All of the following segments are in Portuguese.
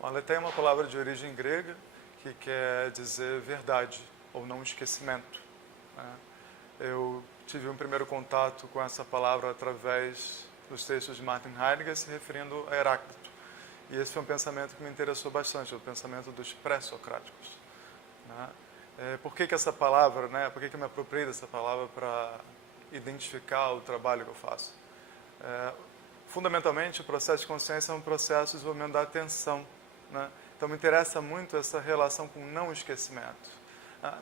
Aletheia é uma palavra de origem grega que quer dizer verdade ou não esquecimento, né? Eu tive um primeiro contato com essa palavra através dos textos de Martin Heidegger se referindo a Heráclito. E esse foi um pensamento que me interessou bastante, o pensamento dos pré-socráticos, né? Por que essa palavra, né? Por que eu me apropriei dessa palavra para identificar o trabalho que eu faço? Fundamentalmente, o processo de consciência é um processo de desenvolvimento da atenção, né? Então, me interessa muito essa relação com o não esquecimento.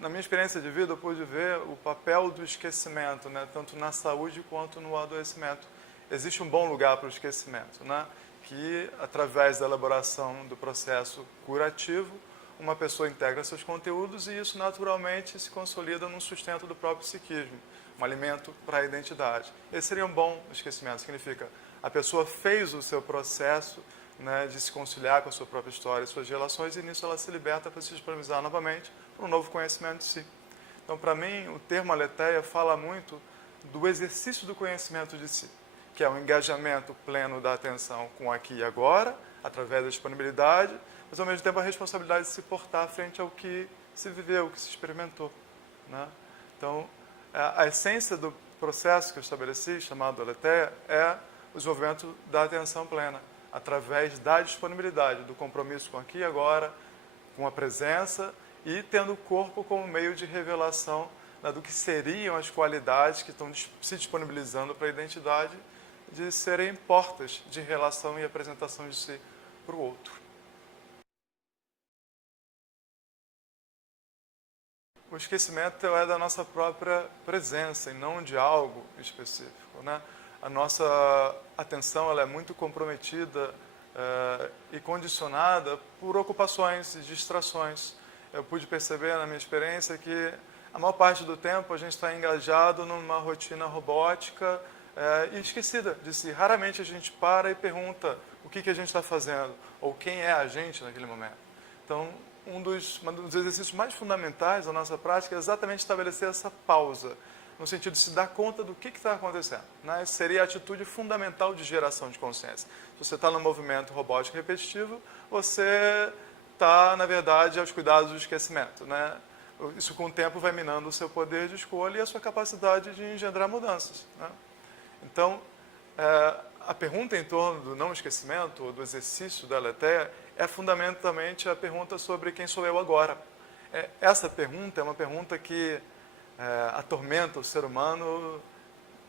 Na minha experiência de vida, eu pude ver o papel do esquecimento, né? Tanto na saúde quanto no adoecimento. Existe um bom lugar para o esquecimento, né? Que, através da elaboração do processo curativo, uma pessoa integra seus conteúdos e isso naturalmente se consolida num sustento do próprio psiquismo, um alimento para a identidade. Esse seria um bom esquecimento, significa a pessoa fez o seu processo, né, de se conciliar com a sua própria história e suas relações e nisso ela se liberta para se disponibilizar novamente para um novo conhecimento de si. Então, para mim, o termo aletheia fala muito do exercício do conhecimento de si, que é o engajamento pleno da atenção com aqui e agora, através da disponibilidade, mas ao mesmo tempo a responsabilidade de se portar frente ao que se viveu, o que se experimentou, né? Então, a essência do processo que eu estabeleci, chamado aletheia, é o desenvolvimento da atenção plena, através da disponibilidade, do compromisso com aqui e agora, com a presença e tendo o corpo como meio de revelação, né, do que seriam as qualidades que estão se disponibilizando para a identidade de serem portas de relação e apresentação de si para o outro. O esquecimento é da nossa própria presença e não de algo específico, né? A nossa atenção ela é muito comprometida e condicionada por ocupações e distrações. Eu pude perceber na minha experiência que a maior parte do tempo a gente está engajado numa rotina robótica e esquecida de si. Raramente a gente para e pergunta o que a gente está fazendo ou quem é a gente naquele momento. Então, um dos exercícios mais fundamentais da nossa prática é exatamente estabelecer essa pausa, no sentido de se dar conta do que está acontecendo, né? Seria a atitude fundamental de geração de consciência. Se você está num movimento robótico repetitivo, você está, na verdade, aos cuidados do esquecimento, né? Isso, com o tempo, vai minando o seu poder de escolha e a sua capacidade de engendrar mudanças, né? Então, a pergunta em torno do não esquecimento, ou do exercício da aletheia, é fundamentalmente a pergunta sobre quem sou eu agora. Essa pergunta é uma pergunta que atormenta o ser humano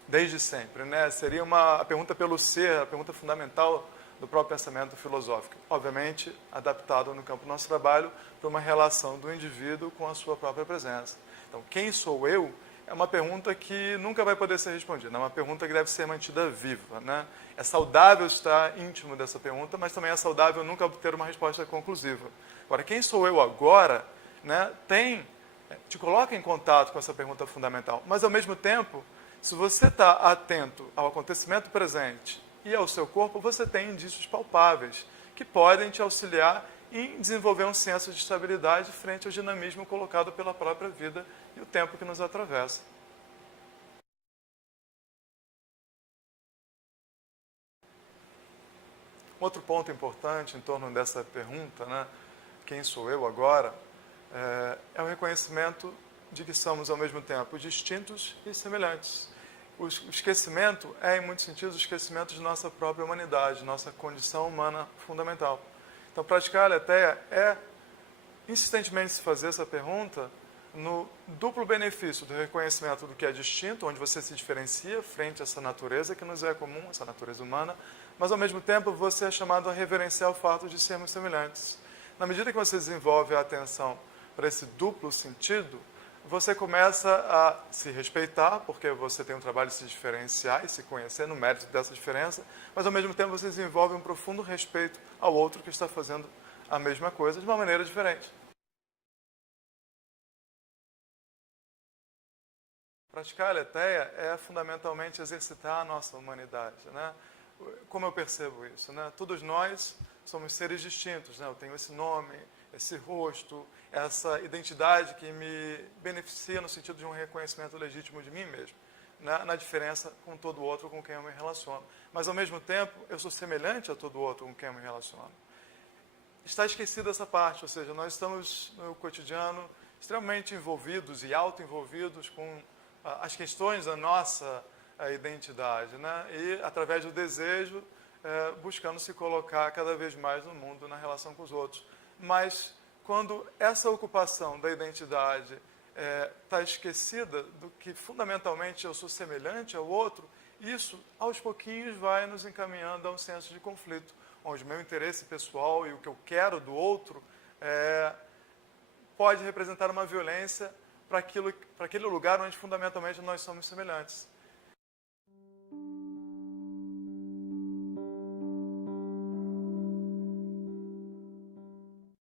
desde sempre, né? Seria a pergunta pelo ser, a pergunta fundamental do próprio pensamento filosófico. Obviamente, adaptado no campo do nosso trabalho para uma relação do indivíduo com a sua própria presença. Então, quem sou eu? É uma pergunta que nunca vai poder ser respondida, é uma pergunta que deve ser mantida viva, né? É saudável estar íntimo dessa pergunta, mas também é saudável nunca obter uma resposta conclusiva. Agora, quem sou eu agora, né, te coloca em contato com essa pergunta fundamental, mas ao mesmo tempo, se você está atento ao acontecimento presente e ao seu corpo, você tem indícios palpáveis que podem te auxiliar em desenvolver um senso de estabilidade frente ao dinamismo colocado pela própria vida e o tempo que nos atravessa. Outro ponto importante em torno dessa pergunta, né, quem sou eu agora, é o reconhecimento de que somos, ao mesmo tempo, distintos e semelhantes. O esquecimento é, em muitos sentidos, o esquecimento de nossa própria humanidade, nossa condição humana fundamental. Então, praticar a aletheia é insistentemente se fazer essa pergunta no duplo benefício do reconhecimento do que é distinto, onde você se diferencia frente a essa natureza que nos é comum, essa natureza humana, mas ao mesmo tempo você é chamado a reverenciar o fato de sermos semelhantes. Na medida que você desenvolve a atenção para esse duplo sentido, você começa a se respeitar, porque você tem um trabalho de se diferenciar e se conhecer no mérito dessa diferença, mas ao mesmo tempo você desenvolve um profundo respeito ao outro que está fazendo a mesma coisa de uma maneira diferente. Praticar a aletheia é fundamentalmente exercitar a nossa humanidade, né? Como eu percebo isso, né? Todos nós somos seres distintos, né? Eu tenho esse nome, esse rosto, essa identidade que me beneficia no sentido de um reconhecimento legítimo de mim mesmo, né? Na diferença com todo o outro com quem eu me relaciono. Mas, ao mesmo tempo, eu sou semelhante a todo o outro com quem eu me relaciono. está esquecida essa parte, ou seja, nós estamos no cotidiano extremamente envolvidos e auto-envolvidos com as questões da nossa identidade, né? E através do desejo, buscando se colocar cada vez mais no mundo, na relação com os outros. Mas quando essa ocupação da identidade está esquecida do que fundamentalmente eu sou semelhante ao outro, isso aos pouquinhos vai nos encaminhando a um senso de conflito, onde o meu interesse pessoal e o que eu quero do outro pode representar uma violência para aquele lugar onde fundamentalmente nós somos semelhantes.